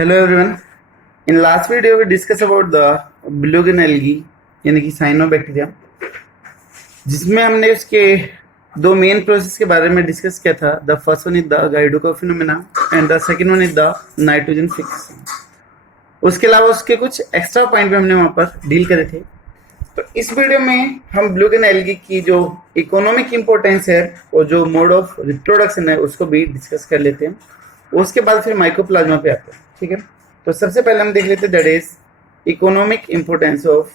Hello everyone. In last video we discussed about the blue-green algae यानी कि cyanobacteria, जिसमें हमने उसके दो मेन प्रोसेस के बारे में डिस्कस किया था. The first one is the गाइडोका phenomena and the second one is the nitrogen fixation. उसके अलावा उसके कुछ एक्स्ट्रा पॉइंट भी हमने वहां पर डील करे थे. तो इस वीडियो में हम ब्लू-ग्रीन एल्गी की जो इकोनॉमिक इंपॉर्टेंस है और जो मोड ऑफ रिप्रोडक्शन है उसको भी डिस्कस कर लेते हैं. उसके बाद फिर माइकोप्लाज्मा पे आते हैं. ठीक है, तो सबसे पहले हम देख लेते हैं that is economic importance of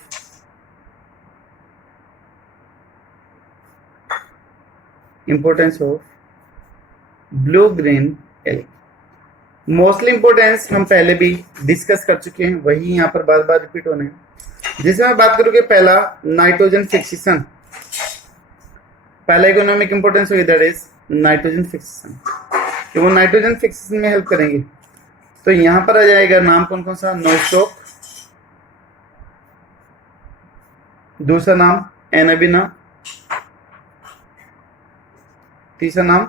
blue green algae. Mostly importance हम पहले भी डिस्कस कर चुके हैं, वही यहाँ पर बार बार रिपीट होने हैं. जिसमें मैं बात करूँ कि पहला नाइट्रोजन फिक्सेशन, पहला इकोनॉमिक इंपॉर्टेंस होगी दैट इज नाइट्रोजन फिक्सेशन, कि वो नाइट्रोजन फिक्सेशन में हेल्प करेंगे. तो यहां पर आ जाएगा नाम कौन कौन सा, नोस्टॉक, दूसरा नाम एनाबिना, तीसरा नाम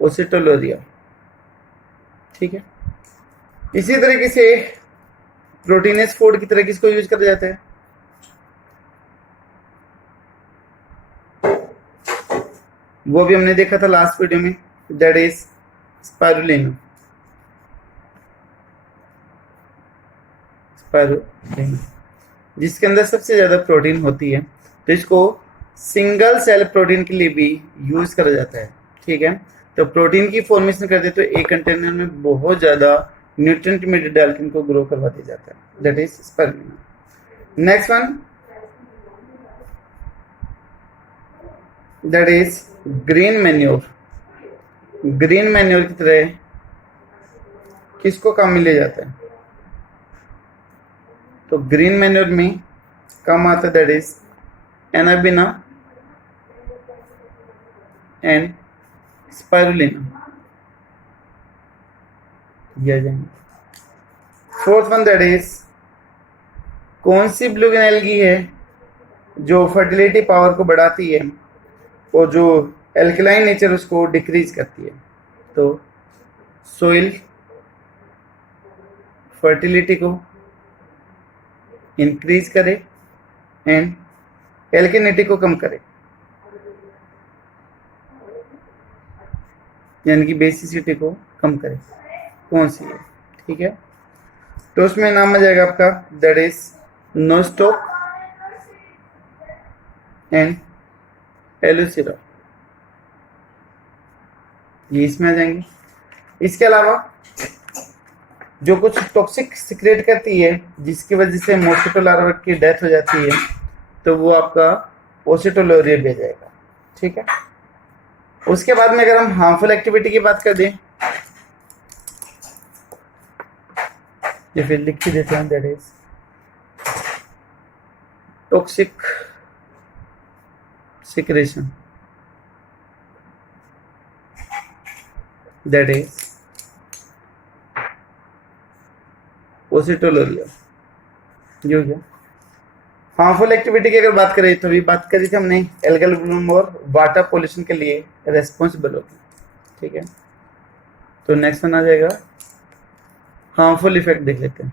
ओसिटोलोरिया. ठीक है, इसी तरीके से प्रोटीनस फूड की तरह किसको यूज करा जाता है, वो भी हमने देखा था लास्ट वीडियो में, दैट इज स्पाइरुलिना. जिसके अंदर सबसे ज्यादा प्रोटीन होती है, तो इसको सिंगल सेल प्रोटीन के लिए भी यूज करा जाता है. ठीक है, तो प्रोटीन की फॉर्मेशन करते तो एक कंटेनर में बहुत ज्यादा न्यूट्रिएंट में डाल के इनको ग्रो करवा दिया जाता है, that is spirulina. Next one that is green manure. Green manure की तरह किसको काम में लिया जाता है, तो ग्रीन मैन्योर में काम आता है that is Anabaena and spirulina. ये जाएंगे. फोर्थ वन दैट इज कौन सी ब्लू-ग्रीन एल्गी है जो फर्टिलिटी पावर को बढ़ाती है और जो एल्कलाइन नेचर उसको डिक्रीज करती है. तो सोइल फर्टिलिटी को इंक्रीज करे एंड एल्केनिटी को कम करे, यानी कि बेसिसिटी को कम करे. कौन सी है, ठीक है, तो उसमें नाम आ जाएगा आपका दैट इज नोस्टॉक एंड एलुसिरा. ये इसमें आ जाएंगे. इसके अलावा जो कुछ टॉक्सिक सिक्रेट करती है जिसकी वजह से मॉस्किटो लार्वा की डेथ हो जाती है, तो वो आपका ओसिटोलोरिया भी आ जाएगा. ठीक है, उसके बाद में अगर हम हार्मफुल एक्टिविटी की बात कर दें, ये फिर लिख के देते हैं that is toxic secretion, that is ओसिटोलोरिया. जो गया. हार्मफुल एक्टिविटी की अगर बात करें तो अभी बात करी थी हमने एल्गल ब्लूम और वाटर पोल्यूशन के लिए रेस्पॉन्सिबल होगी. ठीक है, तो नेक्स्ट वन आ जाएगा हार्मफुल इफेक्ट. देख लेते हैं.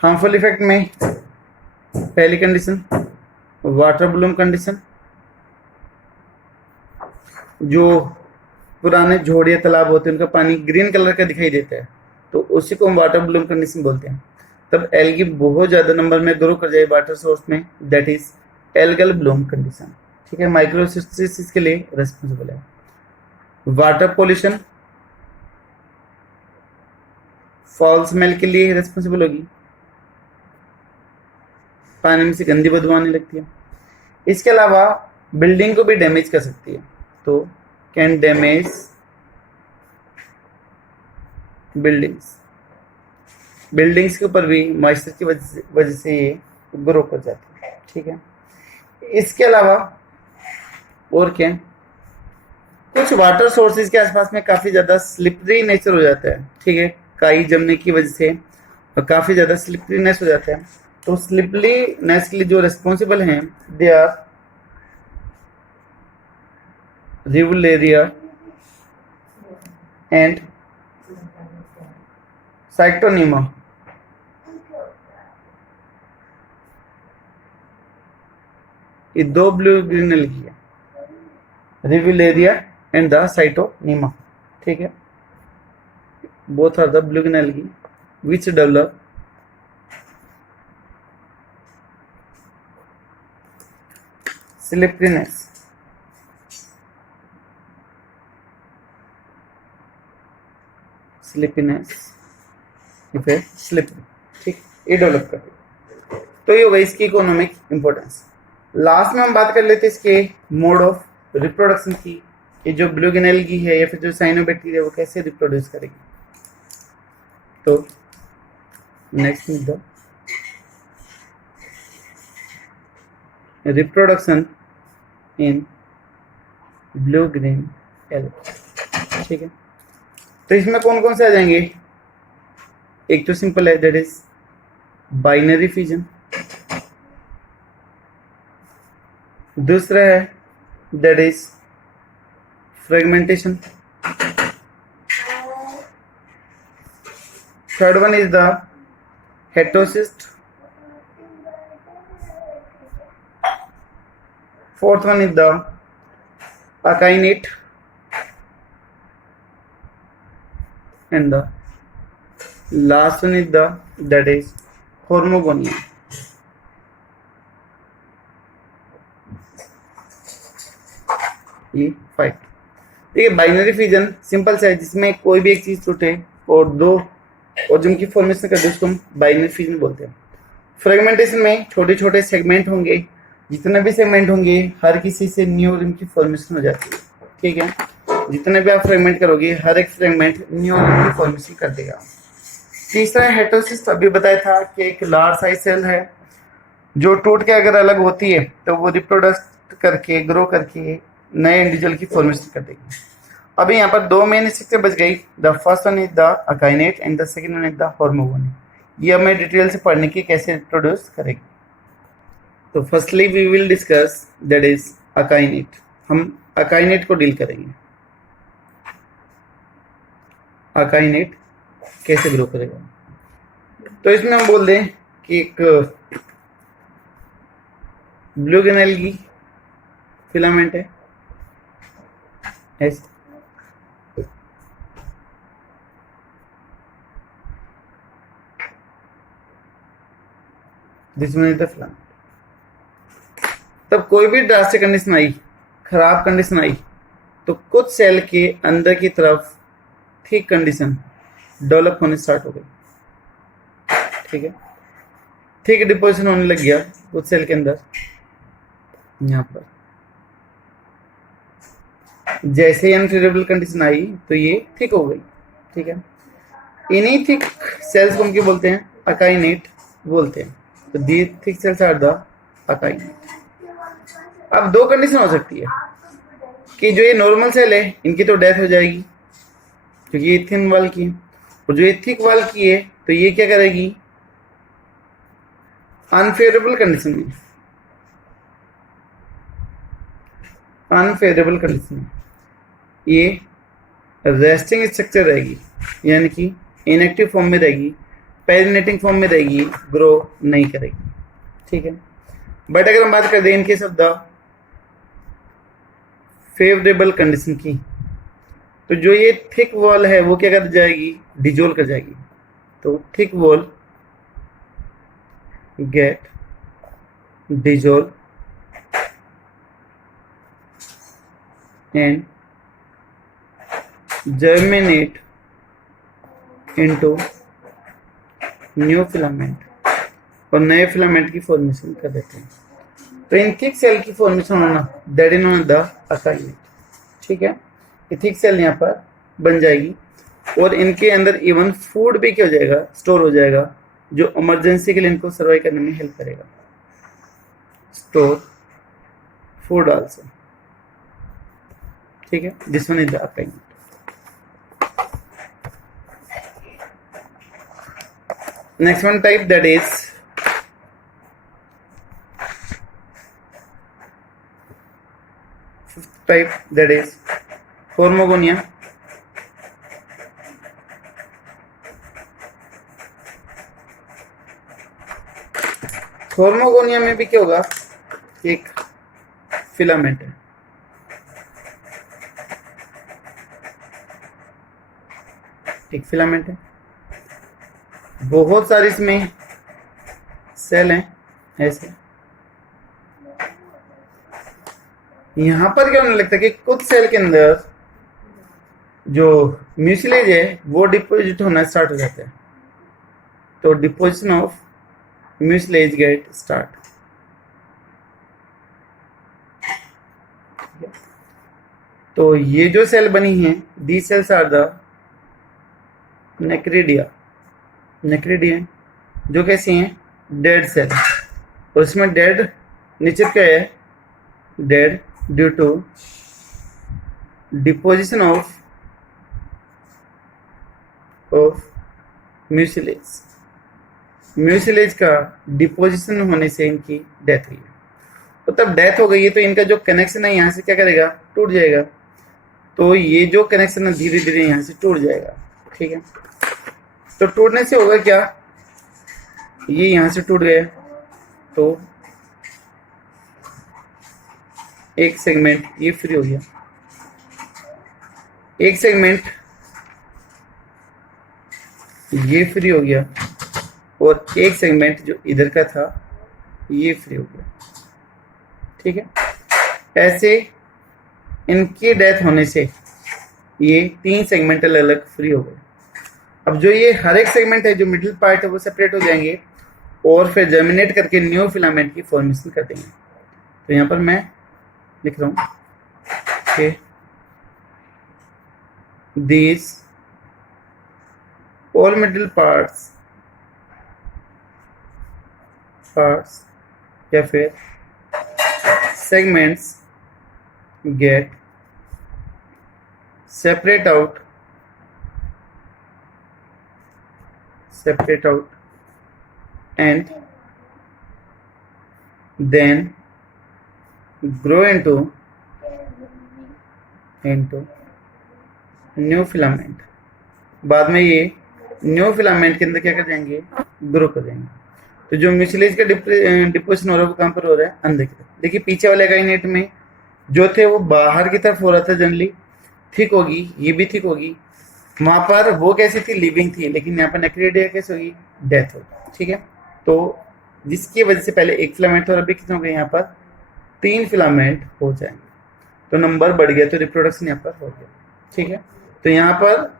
हार्मफुल इफेक्ट में पहली कंडीशन वाटर ब्लूम कंडीशन. जो पुराने झोड़ या तालाब होते हैं उनका पानी ग्रीन कलर का दिखाई देता है, तो उसी को हम वाटर ब्लूम कंडीशन बोलते हैं. तब एल्गी बहुत ज्यादा नंबर में ग्रो कर जाए वाटर सोर्स में, that is algal Bloom condition. ठीक है, माइक्रोसिस्टिस के लिए रेस्पॉन्सिबल है. वाटर पोल्यूशन फॉल स्मेल के लिए रेस्पॉन्सिबल होगी, पानी में से गंदी बदबू आने लगती है. इसके अलावा बिल्डिंग को भी डैमेज कर सकती है, तो कैन डैमेज बिल्डिंग्स के ऊपर भी मॉइस्चर की वजह से ये ग्रो कर जाती है. ठीक है, इसके अलावा और क्या, कुछ वाटर सोर्सेज के आसपास में काफी ज्यादा स्लिपरी नेचर हो जाता है. ठीक है, काई जमने की वजह से काफी ज्यादा स्लिपरीनेस हो जाता है. तो स्लिपरीनेस के लिए जो रेस्पॉन्सिबल हैं दे आर रिवुलेरिया एंड साइक्टोनिमा। ये दो ब्लू ग्रीन एल्गी है, रिवुलेरिया एंड द साइटोनिमा। ठीक है, both are the blue green algae which develop slipperiness. Slipperiness slippery, ठीक, ये डेवलप कर रही। तो ये होगा इसकी इकोनॉमिक इंपॉर्टेंस। लास्ट में हम बात कर लेते हैं इसके मोड ऑफ रिप्रोडक्शन की, कि जो ब्लू ग्रीन एल्गी है या फिर जो साइनोबैक्टीरिया वो कैसे रिप्रोड्यूस करेगी। तो नेक्स्ट मुद्दा, reproduction in blue green algae. ठीक है, तो इसमें कौन कौन से आ जाएंगे? एक तो सिंपल है, दैट इज बाइनरी फिजन। दूसरा है that is fragmentation. Third one is the heterocyst. Fourth one is the akinete and the last one is that is hormogonia। ये 5। देखिए बाइनरी फिजन सिंपल सा है, जिसमें कोई भी एक चीज टूटे और दो और जिनकी फॉर्मेशन कर दे उसको हम बाइनरी फिजन बोलते हैं। फ्रेगमेंटेशन में छोटे छोटे सेगमेंट होंगे, जितने भी सेगमेंट होंगे हर किसी से न्यू रिंग की फॉर्मेशन हो जाती है। ठीक है, जितने भी आप फ्रेगमेंट करोगे हर एक फ्रेगमेंट न्यू रिंग की फॉर्मेशन कर देगा। तीसरा है हेटेरोसिस्ट। अभी बताया था कि एक लार्ज साइज सेल है जो टूट के अगर अलग होती है तो वो रिप्रोडक्ट करके ग्रो करके नए इंडिविजुअल की फॉर्मेशन कर देगी। अभी यहाँ पर दो मेन स्ट्रक्चर बच गई, the first one is the akinete and the second one is the hormogonia. ये हमें डिटेल से पढ़ने की कैसे रिप्रोड्यूस करेगी। तो firstly we will discuss that is akinete. हम अकाइनेट को डील करेंगे। अकाइनेट कैसे ग्रो करेगा, तो इसमें हम बोल दें कि एक ब्लू ग्रीन एल्गी फिलामेंट है ऐसे, this one is the filament. तब कोई भी ड्रास्टिक कंडीशन आई, खराब कंडीशन आई, तो कुछ सेल के अंदर की तरफ ठीक कंडीशन डेवलप होने स्टार्ट हो गई। ठीक है, ठीक डिपोजिशन होने लग गया उस सेल के अंदर। यहाँ पर जैसे ही अनफेवरेबल कंडीशन आई तो ये ठीक हो गई। ठीक है, इन्हीं थिक सेल्स को हम क्या बोलते हैं? अकाइनेट बोलते हैं। तो दी थिक सेल्स आर द अकाइनेट। अब दो कंडीशन हो सकती है कि जो ये नॉर्मल सेल है इनकी तो डेथ हो जाएगी क्योंकि ये थिन वाल की है, और जो ये थिक वाल की है तो ये क्या करेगी? अनफेवरेबल कंडीशन में, अनफेवरेबल कंडीशन में ये रेस्टिंग स्ट्रक्चर रहेगी, यानी कि इनएक्टिव फॉर्म में रहेगी, पेरिनेटिंग फॉर्म में रहेगी, ग्रो नहीं करेगी। ठीक है, बट अगर हम बात कर दें इनके शब्द फेवरेबल कंडीशन की, तो जो ये थिक वॉल है वो क्या कर जाएगी? डिजोल्व कर जाएगी। तो thick wall get dissolve and germinate into new filament, और नए फिलामेंट की फॉर्मेशन कर देते हैं। तो इन थिक सेल की फॉर्मेशन होना that is known the akinete. ठीक है, ये थिक सेल यहाँ पर बन जाएगी और इनके अंदर इवन फूड भी क्या हो जाएगा? स्टोर हो जाएगा, जो इमरजेंसी के लिए इनको सर्वाइव करने में हेल्प करेगा। Store food also. ठीक है, this one is the akinete. Next one type, that is fifth type that is hormogonia. Hormogonia में भी क्या होगा, एक फिलामेंट है, एक फिलामेंट है, बहुत सारी इसमें सेल हैं ऐसे। यहां पर क्या होने लगता है कि कुछ सेल के अंदर जो म्यूसिलेज है वो डिपोजिट होना स्टार्ट हो जाता है, तो deposition of mucilage get start. तो ये जो सेल बनी है, दी सेल्स आर द नेक्रिडिया। नेक्रिडिया जो कैसी हैं, डेड सेल, और इसमें डेड नीचे क्या है, dead due to deposition of mucilage. Mucilage का डिपोजिशन होने से इनकी डेथ हुई है। तो तब डेथ हो गई है तो इनका जो कनेक्शन है यहाँ से क्या करेगा, टूट जाएगा। तो ये जो कनेक्शन है धीरे धीरे यहाँ से टूट जाएगा, ठीक है। तो टूटने से होगा क्या, ये यहाँ से टूट गया, तो एक सेगमेंट ये फ्री हो गया, एक सेगमेंट ये फ्री हो गया, और एक सेगमेंट जो इधर का था ये फ्री हो गया, ठीक है। ऐसे इनकी डेथ होने से ये तीन सेगमेंट अलग अलग फ्री हो गए। अब जो ये हर एक सेगमेंट है, जो मिडिल पार्ट है, वो सेपरेट हो जाएंगे और फिर जर्मिनेट करके न्यू फिलामेंट की फॉर्मेशन कर देंगे। तो यहाँ पर मैं लिख रहा हूँ कि these all middle parts या फिर segments get separate out and then grow into new filament. बाद में ये न्यू फिलामेंट के अंदर क्या कर जाएंगे, ग्रो कर जाएंगे। तो जो म्यूसिलेज का डिपोजिशन हो रहा है वो कहाँ पर हो रहा है, अंदर की तरफ। देखिए पीछे वाले गाइनेट में जो थे वो बाहर की तरफ हो रहा था जनरली, ठीक होगी, ये भी ठीक होगी। वहां पर वो कैसी थी, लिविंग थी, लेकिन यहाँ पर नेक्रिडिया कैसे होगी, डेथ होगी, ठीक है। तो जिसकी वजह से पहले एक फिलामेंट और अभी कितने हो गए, यहाँ पर तीन फिलामेंट हो जाएंगे, तो नंबर बढ़ गया, तो रिप्रोडक्शन यहाँ पर हो गया, ठीक है। तो यहाँ पर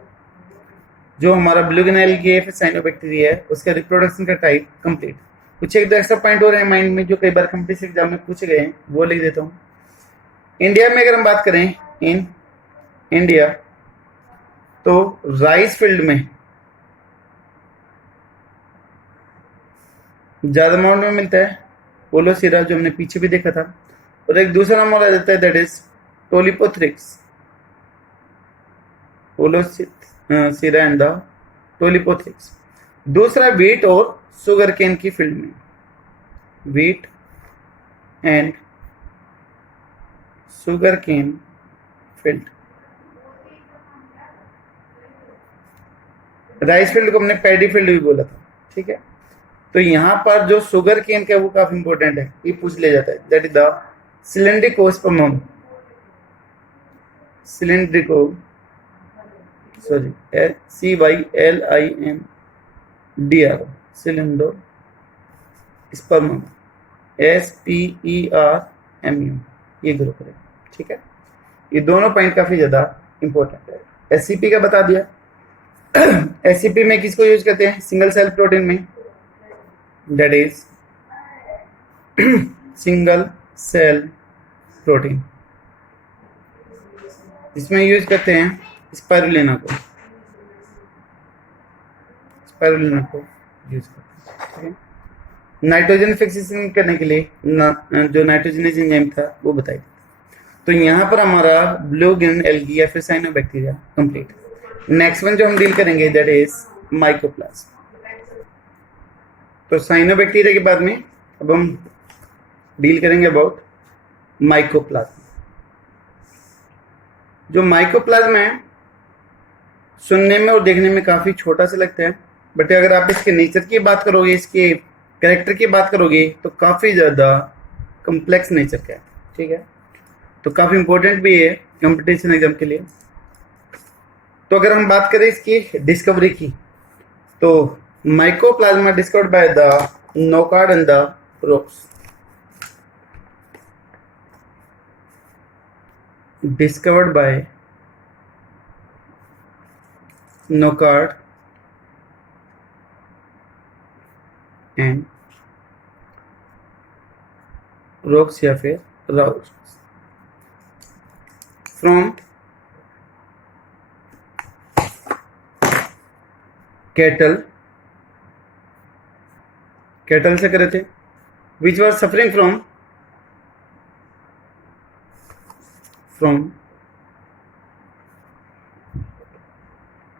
जो हमारा ब्लूगिन एल्गी है, फिर साइनोबैक्टीरिया है, उसका रिप्रोडक्शन का टाइप कंप्लीट। कुछ एक दो एक्स्ट्रा पॉइंट हो रहे हैं माइंड में जो कई बार कंपटीशन एग्जाम में पूछे गए हैं, वो लिख देता हूँ। इंडिया में अगर हम बात करें, इन इंडिया, तो राइस फील्ड में ज्यादा अमाउंट में मिलता है ओलोसिरा, जो हमने पीछे भी देखा था, और एक दूसरा नाम और देता है that is Tolypothrix, Aulosira and the Tolypothrix. दूसरा वीट और शुगर केन की फील्ड में, wheat and sugar cane field. Rice field को हमने पैडी फील्ड भी बोला था, ठीक है। तो यहां पर जो शुगर केन का वो काफी इंपॉर्टेंट है, ये पूछ लिया जाता है, that is the cylindrospermum, cylindro sorry CYLINDR cylindrospermum, SPERMU, ये ग्रुप है, ठीक है। ये दोनों पॉइंट काफी ज्यादा इंपॉर्टेंट है। SCP का बता दिया। SCP में किसको यूज करते हैं, सिंगल सेल प्रोटीन में, that is single cell protein, इसमें यूज करते हैं स्पाइरुलिना को, यूज करते हैं, ठीक है। नाइट्रोजन फिक्सेशन करने के लिए जो नाइट्रोजनेज एंजाइम था वो बताई। तो यहाँ पर हमारा ब्लूगिन एल्गी या फिर साइनोबैक्टीरिया कंप्लीट। नेक्स्ट वन जो हम डील करेंगे दैट इज माइकोप्लाज्म। तो साइनोबैक्टीरिया के बाद में अब हम डील करेंगे अबाउट माइकोप्लाज्म। जो माइकोप्लाज्मा है सुनने में और देखने में काफ़ी छोटा सा लगता है, बट अगर आप इसके नेचर की बात करोगे, इसके कैरेक्टर की बात करोगे, तो काफ़ी ज़्यादा कम्प्लेक्स नेचर का है। ठीक है, तो काफ़ी इंपॉर्टेंट भी है कंपटीशन एग्जाम के लिए। तो अगर हम बात करें इसकी डिस्कवरी की, तो mycoplasma discovered by the Nocard and the Roux. Discovered by Nocard and Roux या फिर राउस फ्रॉम कैटल से करे थे, which were suffering from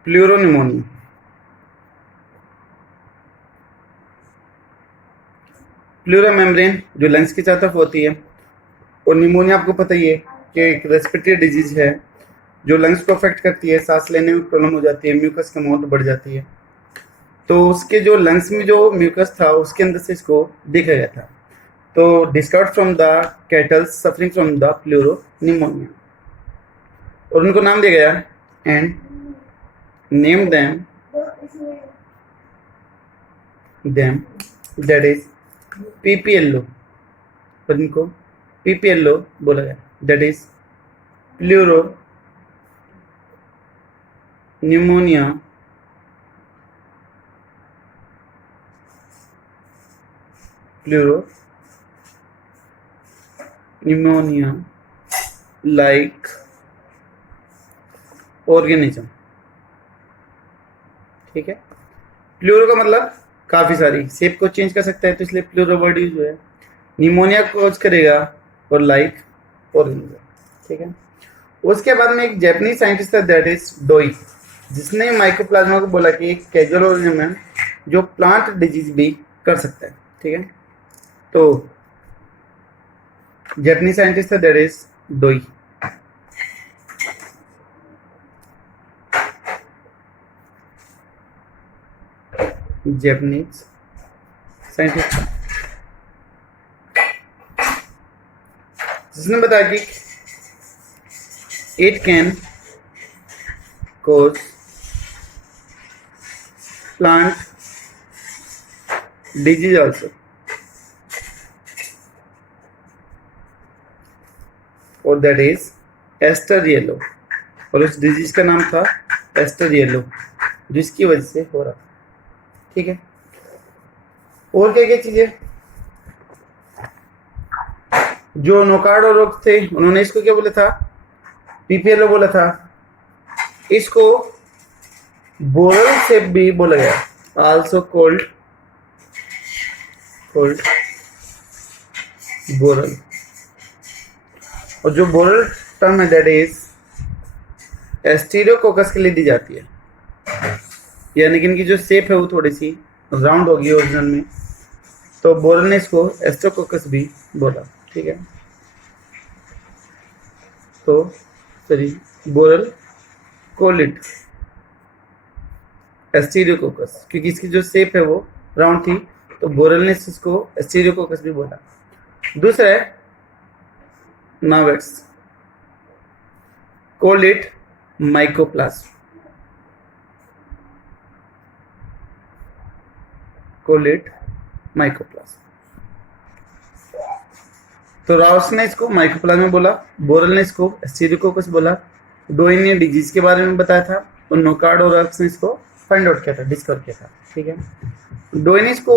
pleuropneumonia. Pleura membrane जो लंग्स की तरफ होती है, और निमोनिया आपको पता ही है कि एक रेस्पिरेटरी डिजीज है जो लंग्स को अफेक्ट करती है, सांस लेने में प्रॉब्लम हो जाती है, म्यूकस की अमाउंट बढ़ जाती है। तो उसके जो लंग्स में जो म्यूकस था उसके अंदर से इसको देखा गया था। तो discovered from the kettles suffering from the pleuropneumonia, और उनको नाम दिया गया and name them that is PPLO, और इनको पीपीएलओ बोला गया, that is pleuro pneumonia like organism. ठीक है, प्लूरो का मतलब काफी सारी, शेप को चेंज कर सकता है, तो इसलिए प्लूरो वर्ड यूज है। निमोनिया कोज करेगा और लाइक ऑर्गेनिज्म। ठीक है, उसके बाद में एक जापानीज साइंटिस्ट था दैट इज डोई, जिसने माइकोप्लाज्मा को बोला कि एक कैजुअल ऑर्गेनिज्म है जो प्लांट डिजीज भी कर सकता है। ठीक है, तो जापानीज साइंटिस्ट था that is Doi. Japanese scientist जिसने बताया कि it can cause plant disease also, और that is एस्टर येलो, और उस डिजीज का नाम था एस्टर येलो, जिसकी वजह से हो रहा था। ठीक है, और क्या क्या चीजें जो नोकार्ड और रोग थे उन्होंने इसको क्या बोला था, पीपीएलओ बोला था। इसको बोरल से भी बोला गया, आल्सो कोल्ड बोरल, और जो बोरल टर्म है दैट इज एस्टेरोकोकस के लिए दी जाती है, यानी कि इनकी जो शेप है वो थोड़ी सी राउंड होगी ओरिजिनल में, तो बोरल ने इसको एस्टेरोकोकस भी बोला। ठीक है, तो सॉरी बोरल कोलिड एस्टेरोकोकस, क्योंकि इसकी जो शेप है वो राउंड थी, तो बोरल ने इसको एस्टेरोकोकस भी बोला। दूसरा है नावेक्स, कोलिड माइकोप्लाज्म, कोलिड माइकोप्लाज्म। तो राउस ने इसको माइकोप्लाज्मा बोला, बोरल ने इसको एस्टेरोकोकस बोला, डोइन ने डिजीज के बारे में बताया था, और नोकार्ड और रक्स ने इसको फाइंड आउट किया था, डिस्कवर किया था। ठीक है, डोई ने इसको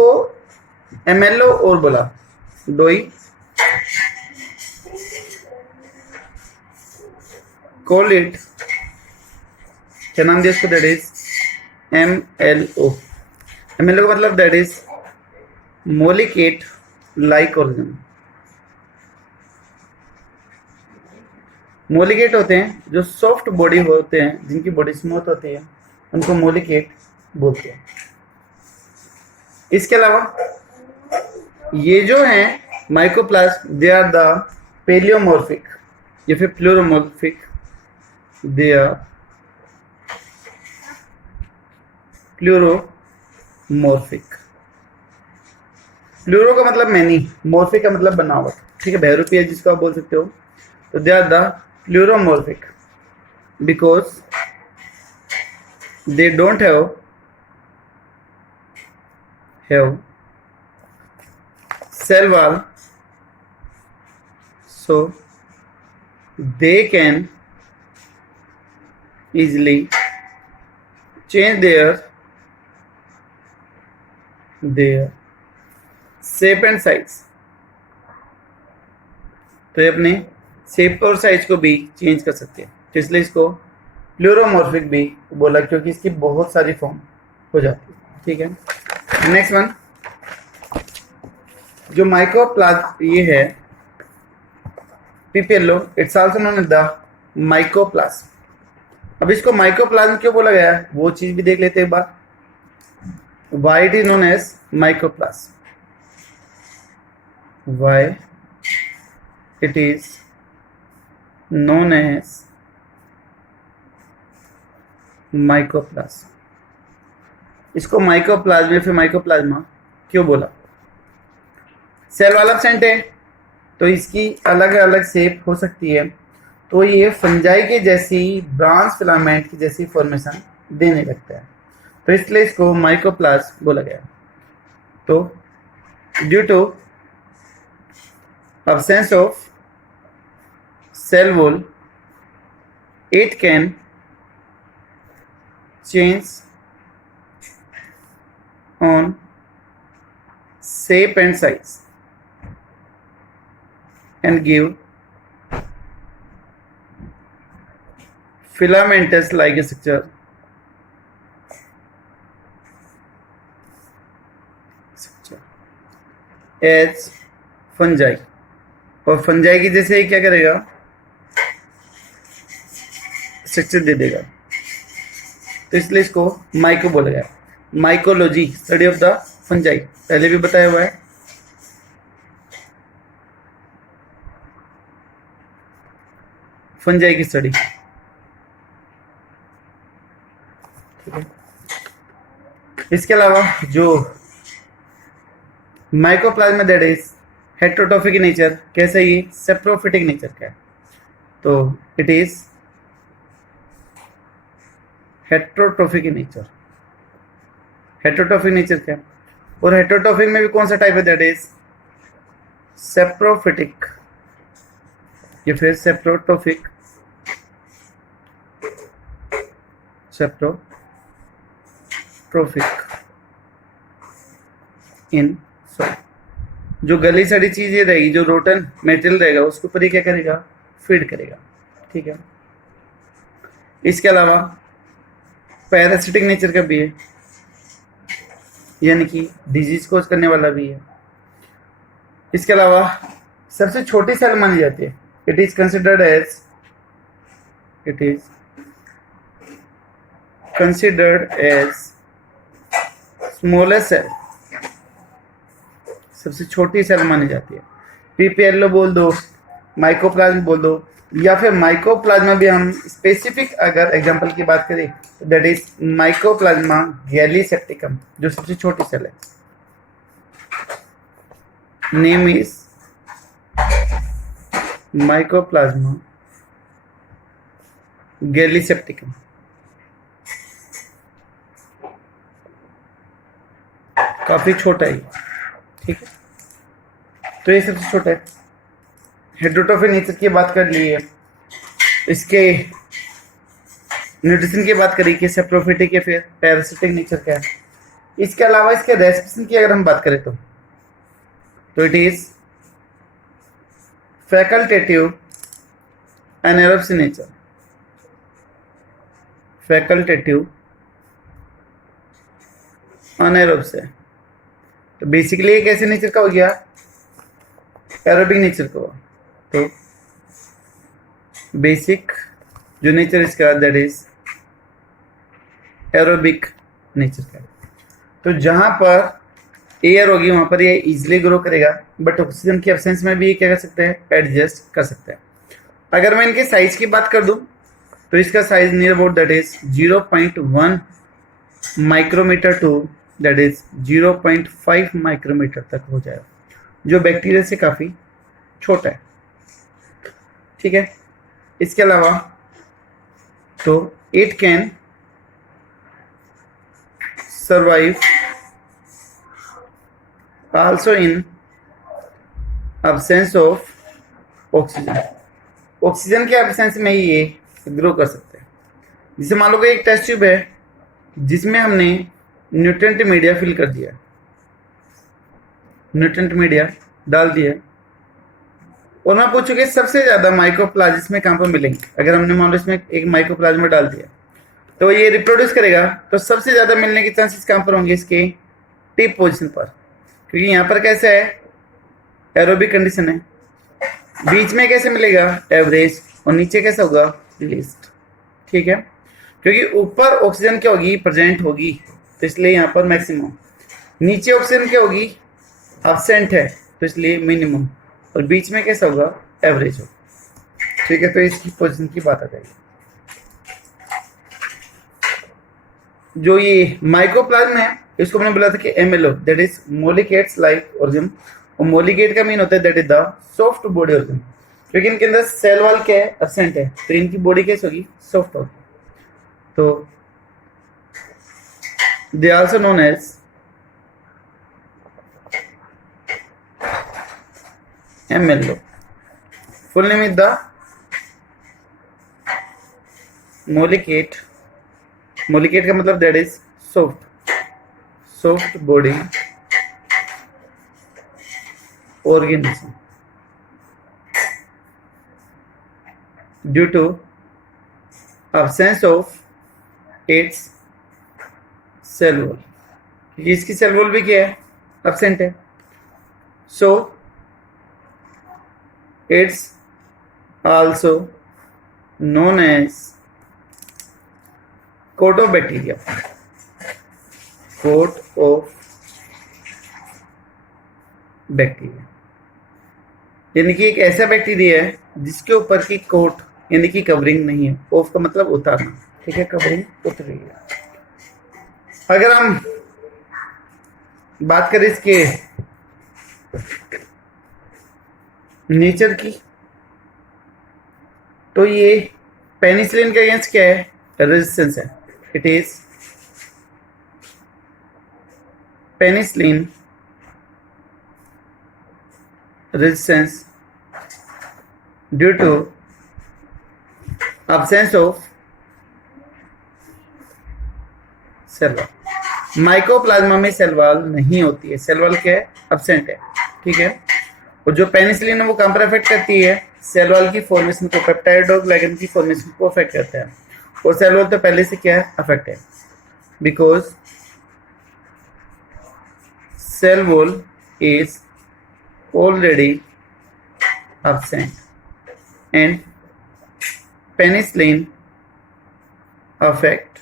एमएलओ और बोला, डोई कॉल इट, क्या नाम दिया इसको, दैट इज एमएलओ। एमएलओ का मतलब दैट इज मोलिकेट लाइक ऑर्गेनिज्म। मोलिकेट होते हैं जो सॉफ्ट बॉडी होते हैं, जिनकी बॉडी स्मूथ होती है, उनको मोलिकेट बोलते हैं। इसके अलावा ये जो हैं माइकोप्लाज्म, दे आर द पेलियोमॉर्फिक या फिर प्लूरोमॉर्फिक दे आर प्लूरोमॉर्फिक। प्लूरो का मतलब मैनी, मॉर्फिक का मतलब बनावट, ठीक है, बहुरूपी है जिसको आप बोल सकते हो। तो they are the pleomorphic because they don't have cell wall, so they can easily change their shape and size। तो ये अपने शेप और साइज को भी चेंज कर सकते हैं, तो इसलिए इसको प्लूरोमॉर्फिक भी बोला, क्योंकि इसकी बहुत सारी फॉर्म हो जाती है, ठीक है। नेक्स्ट वन, जो माइकोप्लाज्म ये है PPLO, it's also known as the mycoplasm. अब इसको माइकोप्लाज्म क्यों बोला गया है वो चीज भी देख लेते हैं एक बार। Why it is known as mycoplasm, why it is known as mycoplasm. इसको माइकोप्लाज्म या फिर माइकोप्लाज्मा क्यों बोला? सेल वाला एब्सेंट है तो इसकी अलग अलग शेप हो सकती है, तो ये फंजाई के जैसी ब्रांच फिलामेंट की जैसी फॉर्मेशन देने लगता है, तो इसलिए इसको माइकोप्लाज्म बोला गया। तो due to absence of cell wall it can change on shape and size and give filamentous like structure as fungi। और फंजाई की जैसे क्या करेगा, स्ट्रक्चर दे देगा, तो इसलिए इसको माइको बोला गया। Mycology study of the fungi, पहले भी बताया हुआ है। फंजाई की स्टडी, ठीक है। इसके अलावा जो mycoplasma that is heterotrophic nature, कैसे ये सेप्रोफिटिक नेचर का है, तो it is heterotrophic nature. Heterotrophic nature क्या है, और हेट्रोट्रोफिक में भी कौन सा टाइप है, दैट इज सेप्रोफिटिक या फिर सेप्रोट्रोफिक। सेप्रोट्रोफिक इन सॉइल, जो गली सड़ी चीजें रहेगी, जो रोटन मेटेरियल रहेगा उसके ऊपर ही क्या करेगा, फीड करेगा, ठीक है। इसके अलावा पैरासिटिक नेचर का भी है, यानी कि डिजीज कोज करने वाला भी है। इसके अलावा सबसे छोटी सेल मानी जाती है, it is considered as smallest cell, सबसे छोटी सेल मानी जाती है। पीपीएलओ बोल दो, माइकोप्लाज्म बोल दो, या फिर माइकोप्लाज्मा भी हम स्पेसिफिक अगर एग्जांपल की बात करें तो दैट इज माइकोप्लाज्मा गैलीसेप्टिकम, जो सबसे छोटी सेल है। Name is mycoplasma gallisepticum. काफी छोटा है, ठीक है। तो ये सबसे छोटा है। हेट्रोट्रोफिक नेचर की बात कर ली है, इसके न्यूट्रिशन की बात करी कि सेप्रोफिटिक या फिर पैरासिटिक नेचर का है। इसके अलावा इसके रेस्पिरेशन की अगर हम बात करें तो it is facultative anaerobes nature. Facultative anaerobes है, तो बेसिकली एक ऐसे नेचर का हो गया, एरोबिक नेचर का हुआ। तो बेसिक जो नेचर इसका दैट इज एरोबिक नेचर का। तो जहां पर एयर होगी वहां पर ये इजिली ग्रो करेगा, बट ऑक्सीजन की एब्सेंस में भी ये क्या कर सकते हैं, एडजस्ट कर सकते हैं। अगर मैं इनके साइज की बात कर दूं तो इसका size near about that is 0.1 micrometer to that is 0.5 micrometer तक हो जाएगा, जो बैक्टीरिया से काफ़ी छोटा है। ठीक है, इसके अलावा तो it can survive also in absence of oxygen. Oxygen के एब्सेंस में ही ये ग्रो कर सकते हैं। जैसे मान लो कि एक टेस्ट ट्यूब है जिसमें हमने न्यूट्रेंट मीडिया फिल कर दिया, न्यूट्रेंट मीडिया डाल दिया, और मैं पूछूं कि सबसे ज्यादा माइक्रोप्लाज्म कहाँ पर मिलेंगे। अगर हमने मान लो इसमें एक माइक्रोप्लाज्मा डाल दिया तो ये रिप्रोड्यूस करेगा, तो सबसे ज्यादा मिलने के चांसेस कहाँ पर होंगे, इसके टिप पोजीशन पर, क्योंकि यहाँ पर कैसे है, एरोबिक कंडीशन है। बीच में कैसे मिलेगा, एवरेज, और नीचे कैसा होगा, लिस्ट। ठीक है, क्योंकि ऊपर ऑक्सीजन क्या होगी, प्रेजेंट होगी, तो इसलिए यहाँ पर मैक्सिमम। नीचे ऑक्सीजन क्या होगी, एब्सेंट है, तो इसलिए मिनिमम, और बीच में कैसा होगा, एवरेज होगा। ठीक है, तो इसकी पोजीशन की बात आ जाएगी। जो ये माइक्रोप्लाज्म है इसको मैंने बोला था कि MLO that is mollicutes like organ, और मोलिकेट का मीन होता है that is the soft body organ, क्योंकि इनके अंदर सेल वॉल क्या है, एब्सेंट है, तो इनकी बॉडी कैसे होगी, सॉफ्ट होगी। तो they also known as MLO. Full name is the mollicute, mollicute का मतलब that is soft body organism due to absence of its cell wall। इसकी सेल वॉल भी क्या है, एब्सेंट है, so it's also known as coat of bacteria, coat of bacteria, यानी कि एक ऐसा बैक्टीरिया है जिसके ऊपर की कोट यानी कि कवरिंग नहीं है। ऑफ का मतलब उतारना, ठीक है, कवरिंग उतर रही है। अगर हम बात करें इसके नेचर की, तो ये पेनिसिलिन के अगेंस्ट क्या है, रेजिस्टेंस है। It is penicillin resistance due to absence of cell wall. Mycoplasma में सेल वॉल नहीं होती है, सेल वॉल क्या है, एब्सेंट है। ठीक है, और जो पेनिसिलिन है वो कहाँ पर अफेक्ट करती है, सेल वॉल की फॉर्मेशन को, पेप्टाइड और ग्लाइकन की फॉर्मेशन को अफेक्ट करता है। और सेल वॉल तो पहले से क्या है, अफेक्ट है, because cell wall is already absent and penicillin affect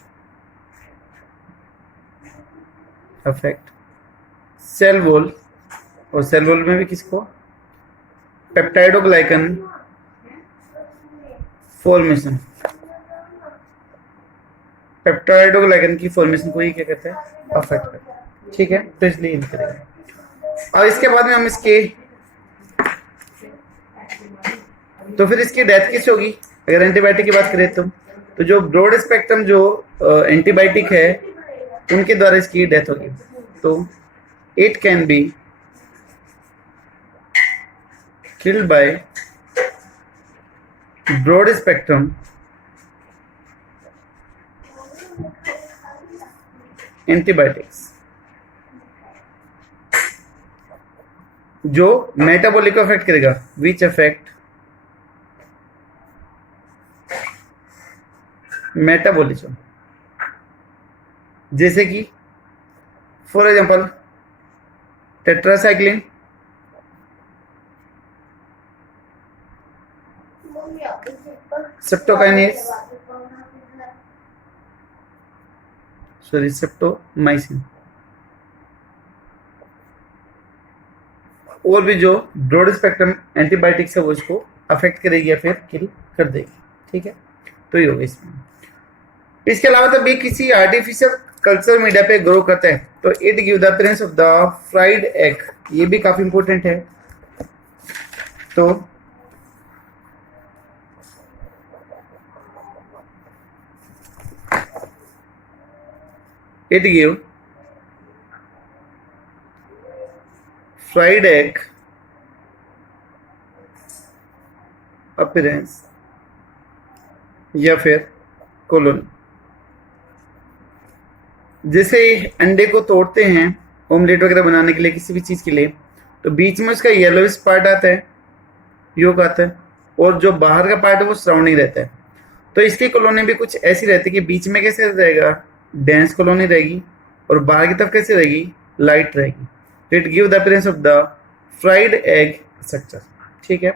cell wall, और सेल वॉल में भी किसको, पेप्टाइडोग्लाइकन फॉर्मेशन, पेप्टाइडोग्लाइकन की फॉर्मेशन को ही क्या कहते हैं, अफेक्ट करता है। ठीक है, तो इसलिए इन करेंगे। और इसके बाद में हम इसके, तो फिर इसकी डेथ किस होगी, अगर एंटीबायोटिक की बात करें तो जो ब्रॉड स्पेक्ट्रम जो एंटीबायोटिक है उनके द्वारा इसकी डेथ होगी। तो it can be killed by broad spectrum antibiotics, जो मेटाबॉलिक को अफेक्ट करेगा, विच अफेक्ट मेटाबॉलिज्म। जैसे कि for example tetracycline, streptokinase, sorry streptomycin, और भी जो ब्रॉड स्पेक्ट्रम एंटीबायोटिक्स है वो इसको अफेक्ट करेगी या फिर किल कर देगी। ठीक है, तो ये होगा इसमें। इसके अलावा जब ये किसी आर्टिफिशियल कल्चर मीडिया पे ग्रो करता है तो it give the appearance of the fried egg, ये भी काफी इंपॉर्टेंट है। तो it give fried egg appearance या फिर कॉलोनी। जैसे अंडे को तोड़ते हैं ऑमलेट वगैरह बनाने के लिए, किसी भी चीज के लिए, तो बीच में उसका येलोविश पार्ट आता है, योग आता है, और जो बाहर का पार्ट है वो सराउंडिंग रहता है। तो इसकी कॉलोनी भी कुछ ऐसी रहती है कि बीच में कैसे रहेगा, डेंस कॉलोनी रहेगी, और बाहर की तरफ कैसे रहेगी, लाइट रहेगी। It give the appearance of the fried egg structure. ठीक है,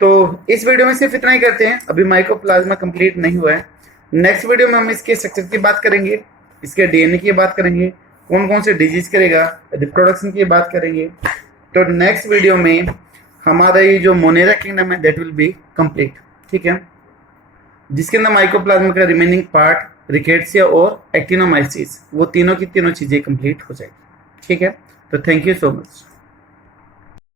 तो इस वीडियो में सिर्फ इतना ही करते हैं, अभी माइकोप्लाज्मा कंप्लीट नहीं हुआ है। नेक्स्ट वीडियो में हम इसके स्ट्रक्चर की बात करेंगे, इसके डीएनए की बात करेंगे, कौन कौन से डिजीज करेगा, रिप्रोडक्शन की बात करेंगे। तो नेक्स्ट वीडियो में हमारा ये जो मोनेरा किंगडम है दैट विल बी कंप्लीट। ठीक है, जिसके अंदर माइकोप्लाज्मा का रिमेनिंग पार्ट, रिकेट्सिया और एक्टिनोमाइसीस, वो तीनों की तीनों चीजें कंप्लीट हो जाएगी। ठीक है, तो थैंक यू सो मच।